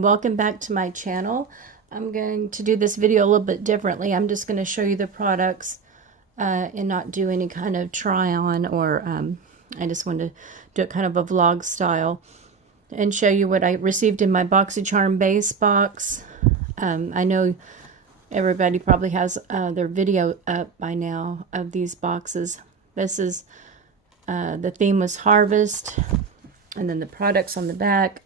and welcome back to my channel. I'm going to do this video a little bit differently. I'm just going to show you the products and not do any kind of try on, or I just want to do it kind of a vlog style and show you what I received in my Boxycharm base box. I know everybody probably has their video up by now of these boxes. This is the theme was harvest, and then the products on the back.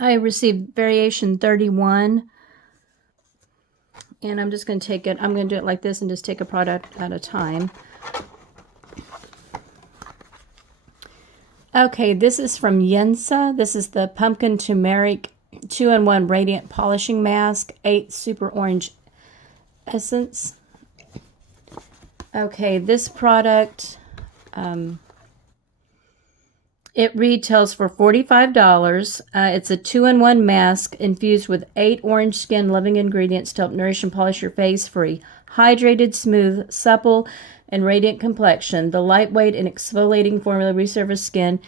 I received variation 31, and I'm just going to take it, I'm going to do it like this and just take a product at a time. Okay, this is from Yensa. This is the Pumpkin Turmeric 2-in-1 Radiant Polishing Mask, 8 Super Orange Essence. Okay, this product, it retails for $45. It's a 2-in-1 mask infused with 8 orange skin loving ingredients to help nourish and polish your face for a hydrated, smooth, supple, and radiant complexion. The lightweight and exfoliating formula resurfaces skin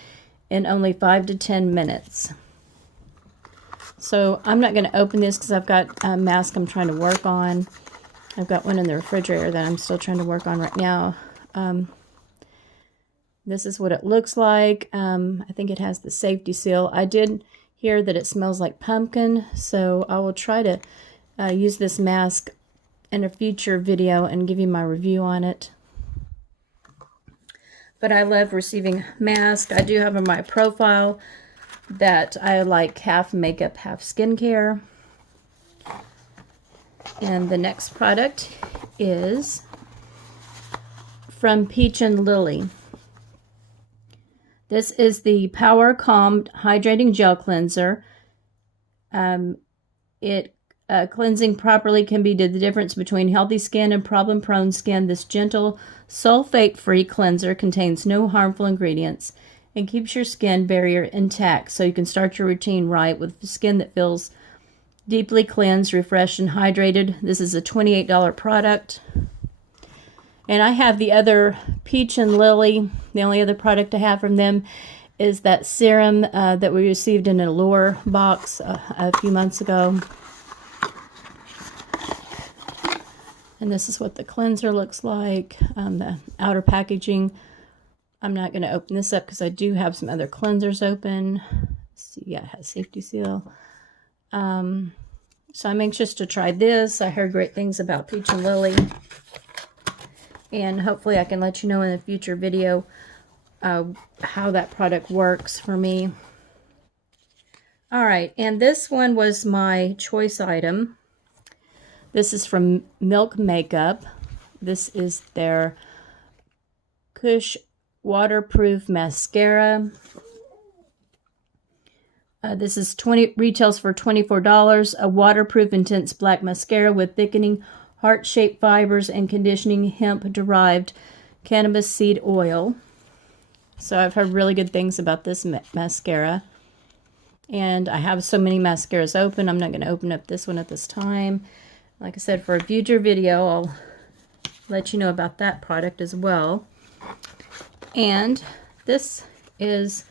in only 5 to 10 minutes. So I'm not going to open this because I've got a mask I'm trying to work on. I've got one in the refrigerator that I'm still trying to work on right now. This is what it looks like. I think it has the safety seal. I did hear that it smells like pumpkin, so I will try to use this mask in a future video and give you my review on it. But I love receiving masks. I do have on my profile that I like half makeup, half skincare. And the next product is from Peach and Lily. This is the Power Calm Hydrating Gel Cleanser. Cleansing properly can be the difference between healthy skin and problem-prone skin. This gentle, sulfate-free cleanser contains no harmful ingredients and keeps your skin barrier intact, so you can start your routine right with skin that feels deeply cleansed, refreshed, and hydrated. This is a $28 product. And I have the other Peach and Lily. The only other product I have from them is that serum that we received in an Allure box a few months ago. And this is what the cleanser looks like, the outer packaging. I'm not going to open this up because I do have some other cleansers open. See, yeah, it has safety seal. So I'm anxious to try this. I heard great things about Peach and Lily. And hopefully I can let you know in a future video how that product works for me. All right, and this one was my choice item. This is from Milk Makeup. This is their Kush Waterproof Mascara. This is retails for $24. A waterproof intense black mascara with thickening heart-shaped fibers and conditioning hemp-derived cannabis seed oil. So I've heard really good things about this mascara. And I have so many mascaras open. I'm not going to open up this one at this time. Like I said, for a future video, I'll let you know about that product as well. And this is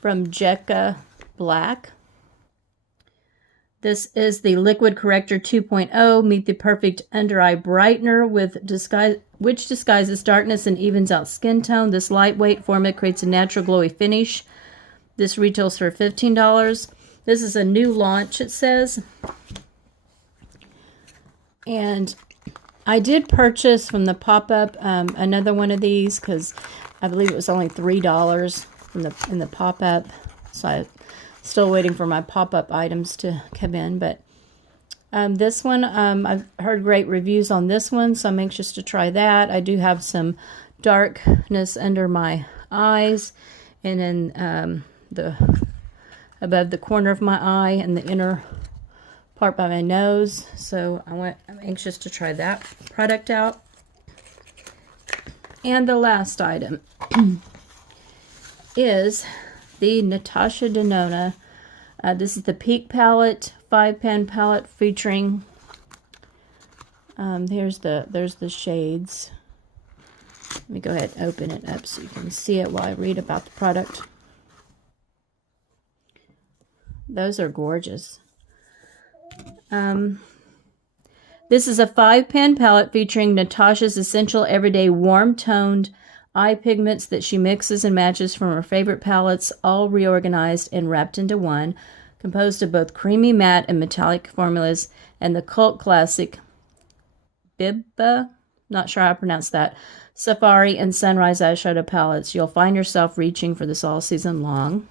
from Jekka Black. This is the Liquid Corrector 2.0. Meet the perfect under-eye brightener which disguises darkness and evens out skin tone. This lightweight formula creates a natural glowy finish. This retails for $15. This is a new launch, it says. And I did purchase from the pop-up another one of these because I believe it was only $3 in the pop-up. So I'm still waiting for my pop-up items to come in. But this one, I've heard great reviews on this one, so I'm anxious to try that. I do have some darkness under my eyes and in above the corner of my eye and the inner part by my nose. So I'm anxious to try that product out. And the last item is the Natasha Denona. This is the Peak Palette, 5-pan palette featuring, there's the shades. Let me go ahead and open it up so you can see it while I read about the product. Those are gorgeous. This is a 5-pan palette featuring Natasha's essential everyday warm-toned eye pigments that she mixes and matches from her favorite palettes, all reorganized and wrapped into one, composed of both creamy matte and metallic formulas, and the cult classic Bibba, not sure how I pronounce that, Safari and Sunrise eyeshadow palettes. You'll find yourself reaching for this all season long.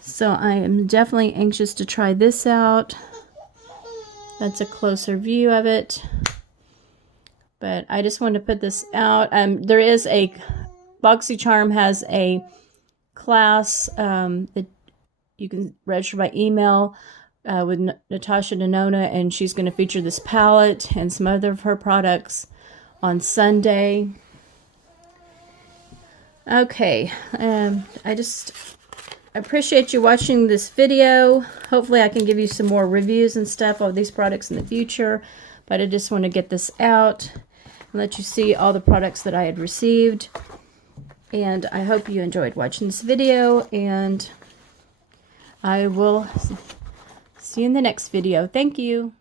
So I am definitely anxious to try this out. That's a closer view of it. But I just wanted to put this out. There is a, Boxycharm has a class that you can register by email with Natasha Denona, and she's going to feature this palette and some other of her products on Sunday. Okay, I just appreciate you watching this video. Hopefully I can give you some more reviews and stuff of these products in the future, but I just want to get this out and let you see all the products that I had received. And I hope you enjoyed watching this video, and I will see you in the next video. Thank you.